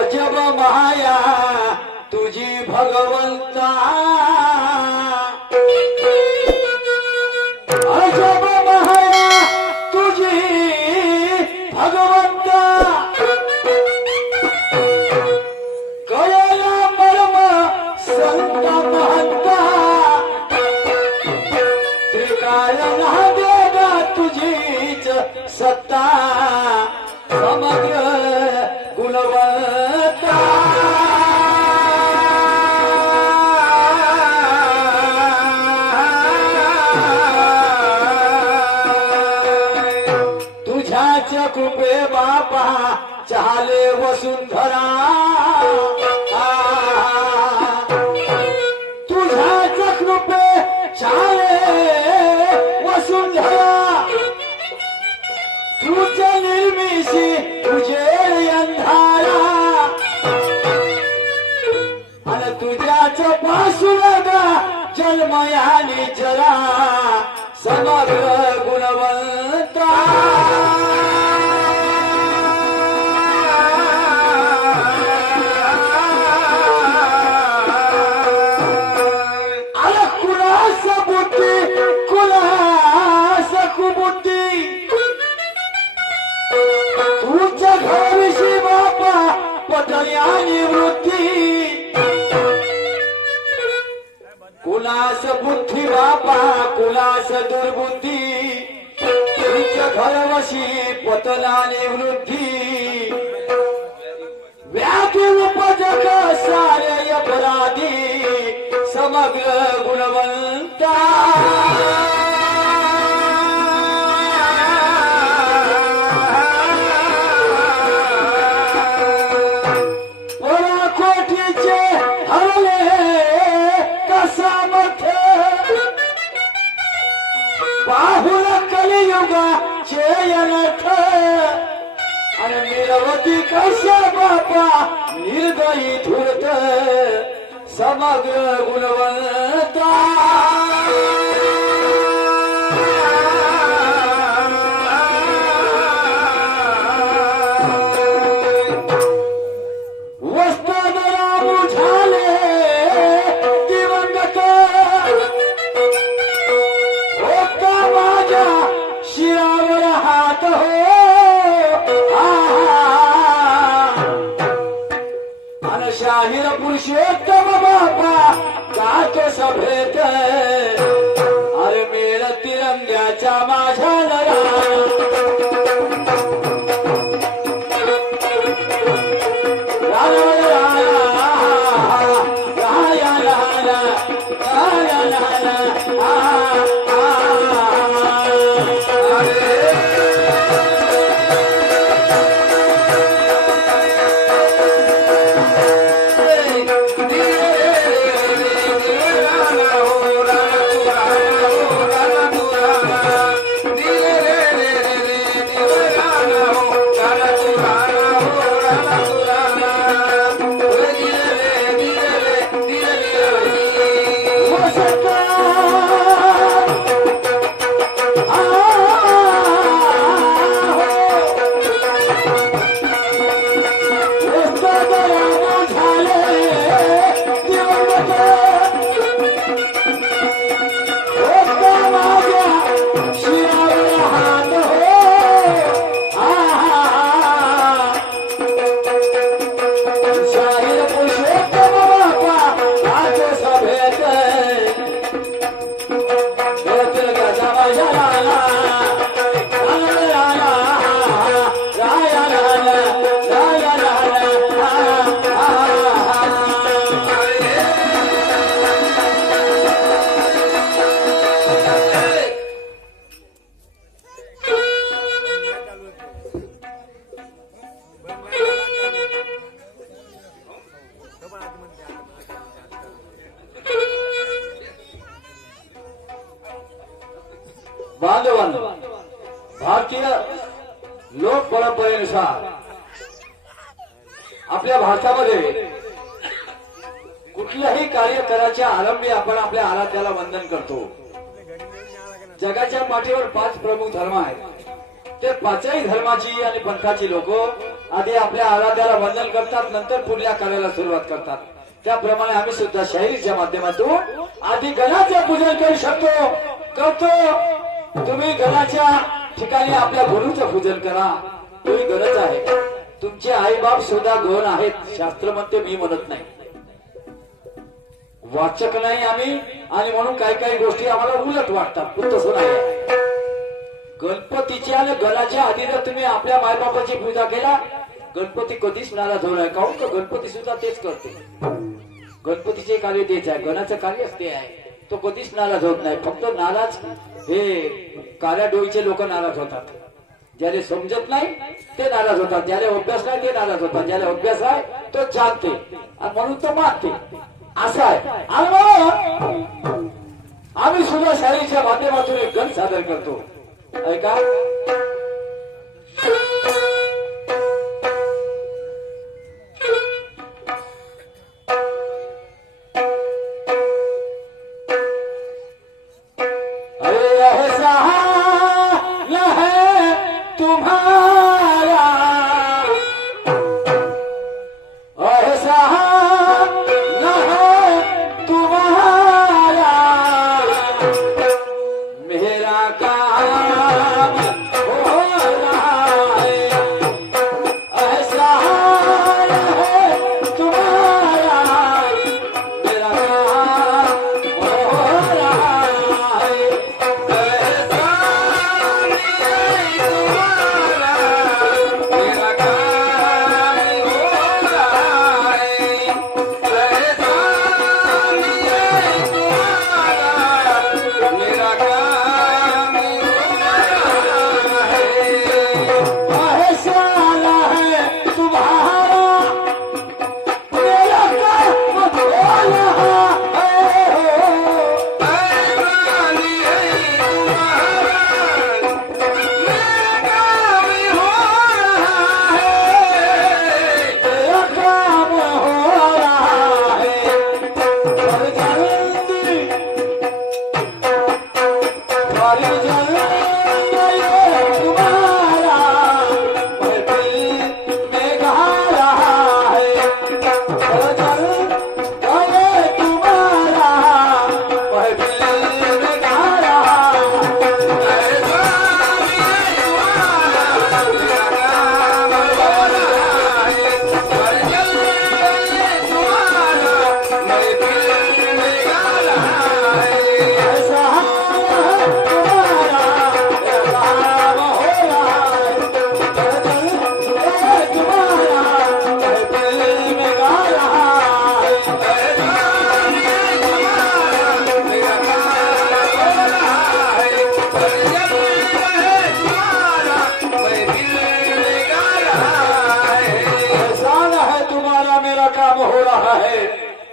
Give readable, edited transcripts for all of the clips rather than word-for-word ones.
अजब माया तुझी भगवंता, अजब माया तुझी भगवंता, कळला मर्म संत महंता, त्रिकाळना देगा तुझीच सत्ता, समग्र गुणवंता। तुझ्याच कृपे बापा चाले वसुंधरा, तुझ्याच कृपे चाले वसुंधरा, तुझ्या निर्मिशी तुझे अंधारा, आणि तुझ्याच पासून जन्मयानी जरा, समग्र गुणवंता। अरे कुणास बुद्धी कुणास कुबुद्धी, तुझ्या घराविषयी बापा पदयानी वृत्ती, कुलास बुद्धी बापा कुलास दुर्बुद्धी, तुझ्या घरवशी पतनानी वृद्धी, व्याधी उपजक सारे अपराधी, समग्र गुणवंता। कोटीचे हरले कसामथ, बाहुल कलियुगा चेयनथ, आणि निरवती कशा बापा निर्दयी धूर्त, समग्र गुणवंता। वस्तादरामू झाले दिवंगत, होता माझ्या शिरावर हात हो, आणि शाहीर पुरुषोत्तम बापा जातो सभेत, अरे मेर तिरंग्याच्या माझ्या लढा, बांधवांनो, भारतीय लोक परंपरेनुसार आपल्या भारतामध्ये कुठल्याही कार्य करायच्या आरंभी आपण आपल्या आराध्याला वंदन करतो। जगाच्या पाठीवर 5 प्रमुख धर्म आहेत, ते 5ही धर्माची आणि पंथाची लोक आधी आपल्या आराध्याला वंदन करतात, नंतर पुढल्या कार्याला सुरुवात करतात. त्याप्रमाणे आम्ही सुद्धा शाहिरीच्या माध्यमातून आधी गणाचे पूजन करू शकतो, करतो. तुम्ही गणाच्या ठिकाणी आपल्या गुरुचं पूजन करा. तुम्ही गरज आहे. तुमचे आई बाप सुद्धा गण आहेत. शास्त्र म्हणते, मी म्हणत नाही, वाचक नाही आम्ही, आणि म्हणून काही काही गोष्टी आम्हाला उलट वाटतात. पण तसं नाही. गणपतीच्या आणि गणाच्या आधी जर तुम्ही आपल्या मायबापाची पूजा केला, गणपती कधीच नाराज होणार. काहून तर गणपती सुद्धा तेच करते. गणपतीचे कार्य तेच आहे, गणाचं कार्यच ते आहे. तो कधीच नाराज होत नाही. फक्त नाराज हे कार्याडोईचे लोक नाराज होतात. ज्याला समजत नाही ते नाराज होतात, ज्याला अभ्यास नाही ते नाराज होतात, ज्याला अभ्यास आहे तो जाणते आणि म्हणून तो मानते. असं आहे. आणि आम्ही सुद्धा शाळेच्या माध्यमातून एक गण सादर करतो. ऐका.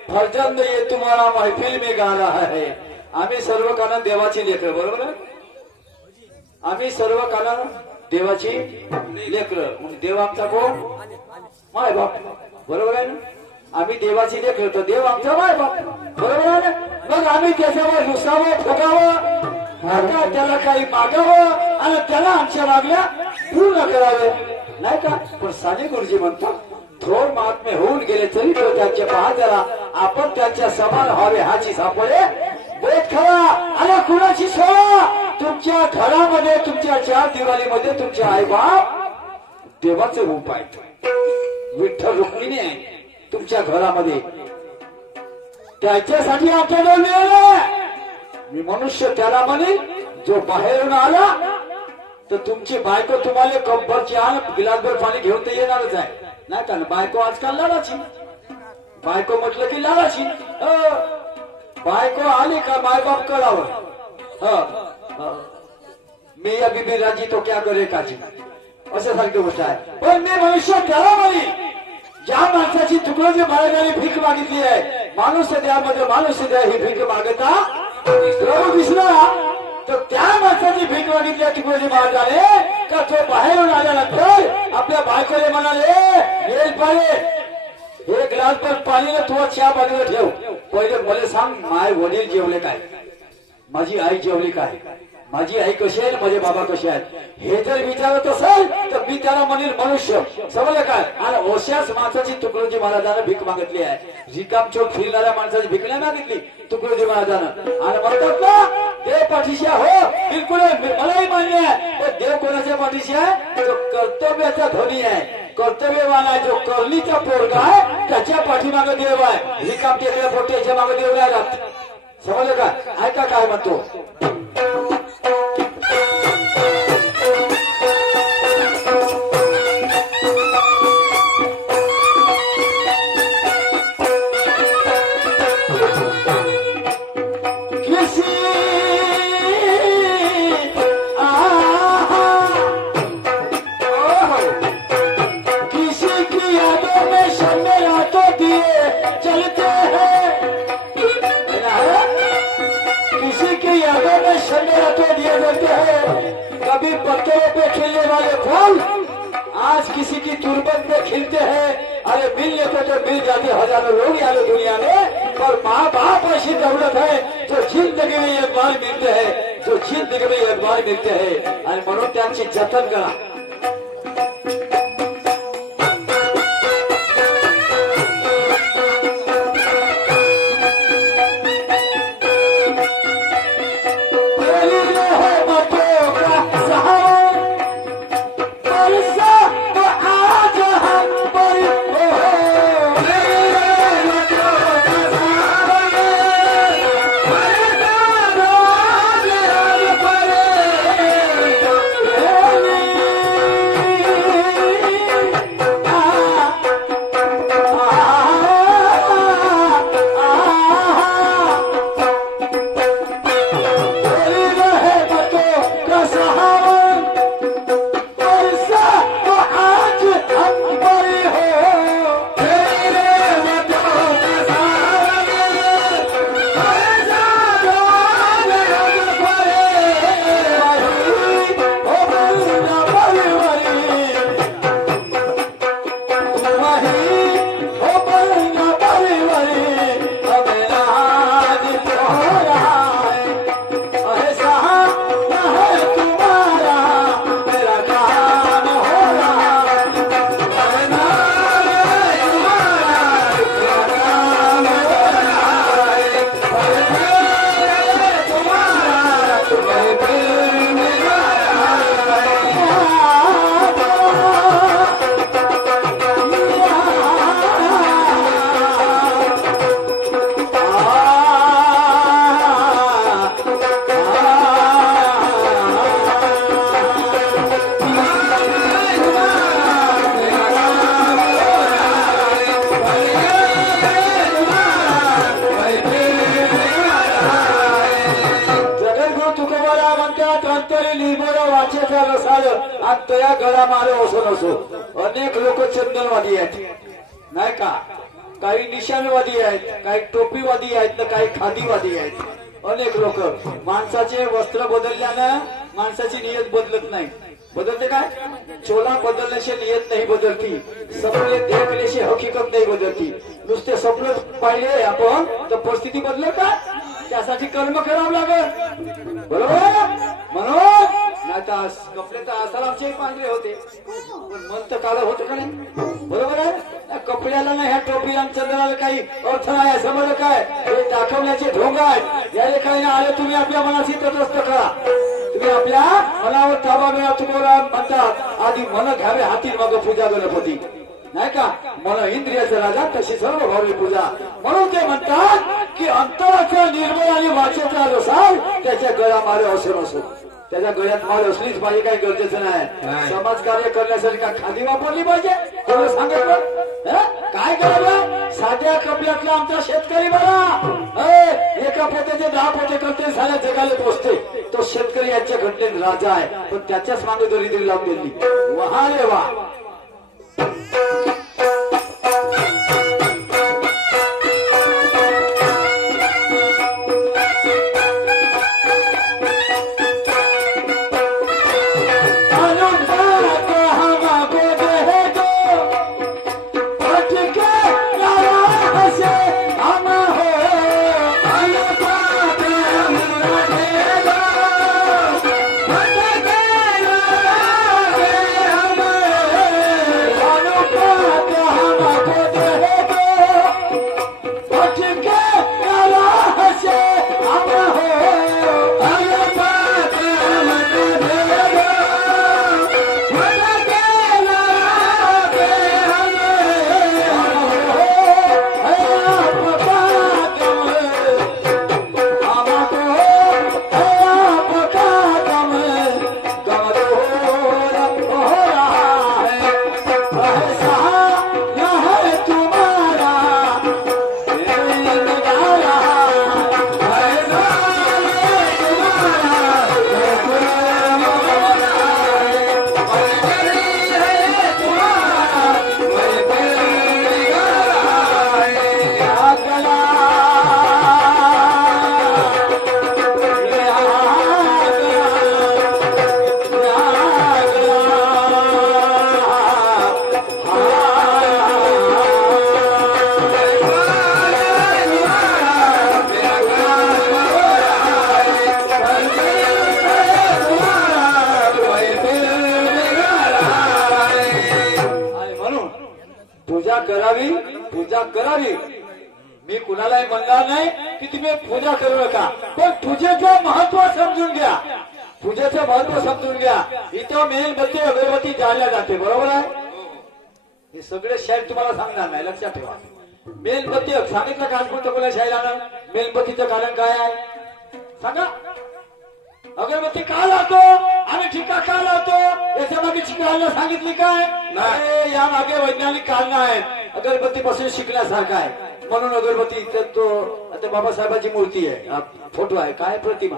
भजन ये तुम्हारा महफिल में गा रहा है. आम्ही सर्व काना देवाची लेकर, बरोबर आहे. आम्ही सर्व काना देवाची लेकर. देव आमचा कोण? माय बाप. बरोबर आहे ना. आम्ही देवाची लेकर तर देव आमचा माय बाप. बरोबर आहे ना. मग आम्ही त्याच्यावर रुसावं, फुगावं, त्याला काही मागावं आणि त्याला आमच्या मागण्या पूर्ण करावे, नाही का. पण साने गुरुजी म्हणतात, थोर महात्मे होऊन गेले तरी तो त्यांचे पहा जरा, आपण त्यांच्या समान व्हावे हाची सापडे बोध खरा. आणि कुणाची सोडा. तुमच्या घरामध्ये, तुमच्या चार दिवाळीमध्ये तुमचे आई बाप देवाचे रूप आहेत. विठ्ठल रुक्मिणी आहे तुमच्या घरामध्ये. त्याच्यासाठी आपल्याला मिळालं. मी मनुष्य त्याला म्हणे जो बाहेरून आला तर तुमची बायको तुम्हाला कपभर चहा गिलासभर पाणी घेऊन तर येणारच आहे, नाही का. बायको आजकाल लालाची. बायको म्हटलं की लालाची. बायको आली का मायबाप करावं. मी अभी भी राजी तो क्या करे काजी, असं सारखी गोष्ट आहे. पण मी मनुष्य त्याला म्हणे ज्या माणसाची तुकडोजी महाराजांनी भीक मागितली आहे, माणूस द्यामध्ये माणूस द्या ही भीक मागता प्रभू दिसला, तर त्या माणसाची भीक मागितली आहे तुकडोजी महाराजाने. का तो बाहेरून आल्यानंतर आपल्या बायकोने म्हणाले, येईल पाणी एक ग्लास पण पाणी तू चहा बाजूला ठेव. पहिले मला सांग, माय वडील जेवले काय, माझी आई जेवली काय, माझी आई कशी आहे माझे बाबा कसे आहेत हे जर विचारत असेल तर मी त्याला म्हणेल मनुष्य. समजलं काय. आणि अशाच माणसाची तुकडोजी महाराजांना भीक मागितली आहे. रिकाम चोट फिरणाऱ्या माणसाची भीक नाही मागितली तुकडोजी महाराजांना. आणि म्हणतात ना देव पाठीशी हो बिलकुल मलाही मान्य आहे. पण देव कोणाच्या पाठीशी आहे जो कर्तव्याचा ध्वनी आहे कर्तव्यवान आहे जो कर्लीचा पोरगा आहे त्याच्या पाठीमागे देव आहे. रिकाम टेकड्या पोट्याच्या मागे देव नाही राहत. समजलं का. ऐका काय म्हणतो. कभी पत्थरों पे खिलने वाले फूल आज किसी की तुरबत पे खिलते हैं. अरे मिलने को तो मिल जाते हजारों लोग यार दुनिया में पर माँ बाप ऐसी दौलत है जो जिंदगी में एक बार मिलते हैं जो जिंदगी में एक बार मिलते हैं. आणि म्हणून त्यांची जतन करा. या गळा मारे असो नसो अनेक लोक चंदनवादी आहेत नाही का. काही निशाणवादी आहेत काही टोपीवादी आहेत तर काही खादीवादी आहेत. अनेक लोक माणसाचे वस्त्र बदलल्यानं माणसाची नियत बदलत नाही. बदलते काय. चोला बदलण्याची नियत नाही बदलती. सपने देखण्याची हकीकत नाही बदलती. नुसते स्वप्न पाहिले आपण तर परिस्थिती बदलत का. त्यासाठी कर्म करावं लागेल बरोबर. म्हणून नाही तर कपडे तर असाल आमचे पांढरे होते पण मन तर काळं होतं का नाही. बरोबर आहे. कपड्याला नाही ह्या टोपीला चंद्राला काही अर्थ नाही. समजलं काय. हे दाखवण्याचे ढोंग आहेत. याने काही नाही आले तुम्ही आपल्या मनाशी तटस्थ करा. तुम्ही आपल्या मनावर ताबा मिळा. तुम्हाला म्हणतात आधी मन घ्यावे हाती मग पूजा गणपती नाही का. मन इंद्रियाचा राजा तशी सर्व भावी पूजा. म्हणून ते म्हणतात की अंतराचा निर्मळ आणि वाचेचा रसाल त्याच्या गळा मारे असो नसो. त्याच्या गळ्यात माल असलीच पाहिजे काही गरजेचं नाही. समाज कार्य करण्यासाठी काय खादी वापरली पाहिजे कोणी सांगितलं. काय करावं. साध्या कपड्यातला आमचा शेतकरी बघा एका पोत्याचे 10 पोते करते साऱ्या जगाला पोचते. तो शेतकरी याच्या घटनेत राजा आहे पण त्याच्याच मागे दरिद्री लावून दिली. वहा रे वा. पूजा करावी, पूजा करावी. मी कुणालाही म्हणणार नाही की तुम्ही पूजा करू नका, पण पूजेचं महत्व समजून घ्या. पूजेचं महत्व समजून घ्या. इथं मेणबत्ती अगरबत्ती जाळल्या जाते, बरोबर आहे. हे सगळे शाहीर तुम्हाला सांगणार नाही, लक्षात ठेवा. मेणबत्ती सांगितलं कानपूरचं कोणा शाहिरानं मेणबत्तीचं कारण काय आहे सांगा. अगरबत्ती का लावतो आम्ही, ठिका का लावतो, याच्या मागे शिकायला सांगितली काय नाही. या मागे वैज्ञानिक कारण आहेत. अगरबत्ती पासून शिकण्यासारखं आहे. म्हणून अगरबत्ती तो आता बाबासाहेबांची मूर्ती आहे, फोटो आहे, काय प्रतिमा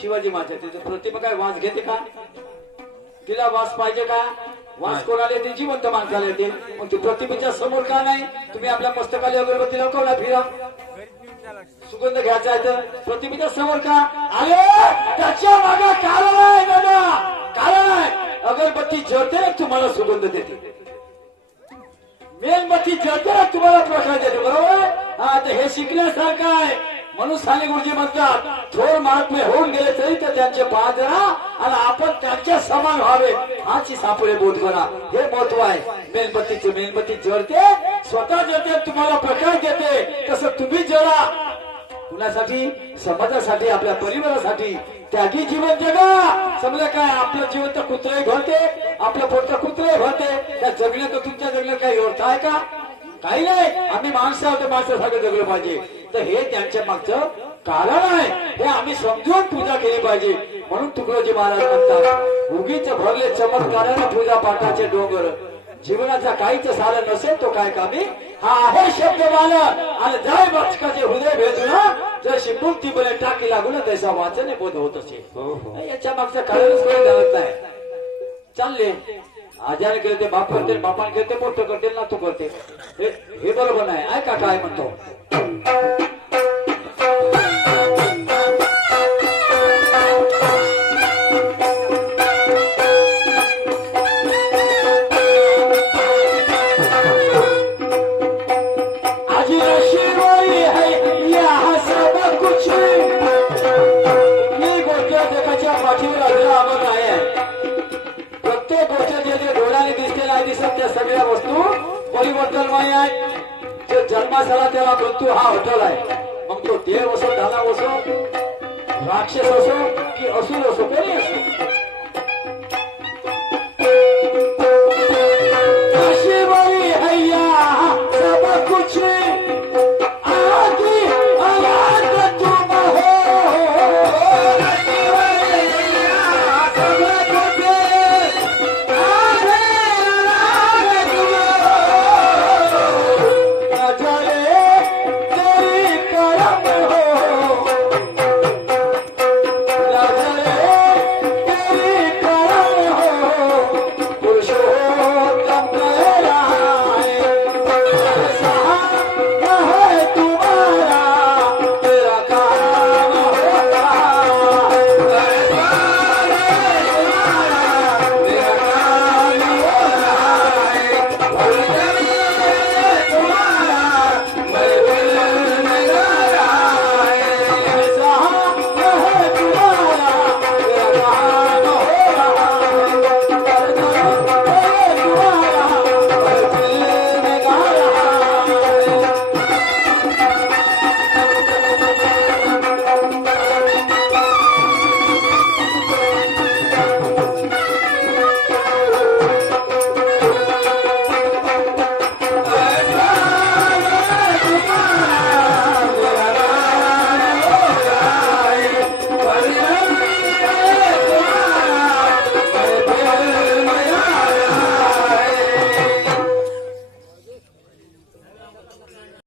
शिवाजी महाराजांची प्रतिमा. काय वास घेते का, तिला वास पाहिजे का, वास कोणाला येते, जिवंत माणसाला येते. मग ती प्रतिमेच्या समोर का नाही, तुम्ही आपल्या मस्तकाला अगरबत्ती लावला फिरा, सुगंध घ्यायचा आहे तर प्रतिमेच्या समोर का अरे त्याच्या मागे कारण आहे दादा, कारण आहे. अगरबत्ती जळते तुम्हाला सुगंध देते, मेणबत्ती जळते तुम्हाला प्रकाश देते, बरोबर. हा तर हे शिकण्यासारखं आहे. म्हणून साने गुरुजी म्हणतात थोर महात्मे होऊन गेले तरी तर त्यांचे पाय धरा आणि आपण त्यांच्या समान व्हावे हाची सापळे बोध करा. हे महत्व आहे मेणबत्तीचे. मेणबत्ती जळते, स्वतः जळते, तुम्हाला प्रकाश देते. तसं तुम्ही जळा. कुणासाठी, समाजासाठी, आपल्या परिवारासाठी त्यागी जीवन जगा. समजा काय आपलं जीवन तर कुत्रे घडते, आपलं पोट कुत्रे भरते. त्या जगण्यात तुमच्या जगण्यात काही अर्थ आहे का, काही नाही. आम्ही माणसं आहोत, माणसासारखं जगलं पाहिजे. तर हे त्यांच्या मागचं कारण आहे. हे आम्ही समजून पूजा केली पाहिजे. म्हणून तुकडोजी महाराज म्हणतात उगीच भरले चमत्कारानं पूजा पाठाचे डोंगर, जीवनाचा काहीच सार नसेल तो काय कामी. हा आहे शब्द माल आणि जय भक्षकाचे हृदय भेदून जशी मूर्ती बने टाकी लागून तैसा वाचने बोध होत असे. याच्या मागचं कारणच कोणी जाणत नाही. चालले आजाने केले ते बाप करते, बापाने केले ते मोठं करते, ना तू करते. हे बरोबर नाही. ऐका काय म्हणतो. सगळ्या वस्तू परिवर्तनमय आहेत. जो जन्मास आला त्याला मृत्यू हा हटल आहे. मग तो देव असो, दानव असो, राक्षस असो की असुर असो, कोणी असो. अशी बरी हैया सब कुछ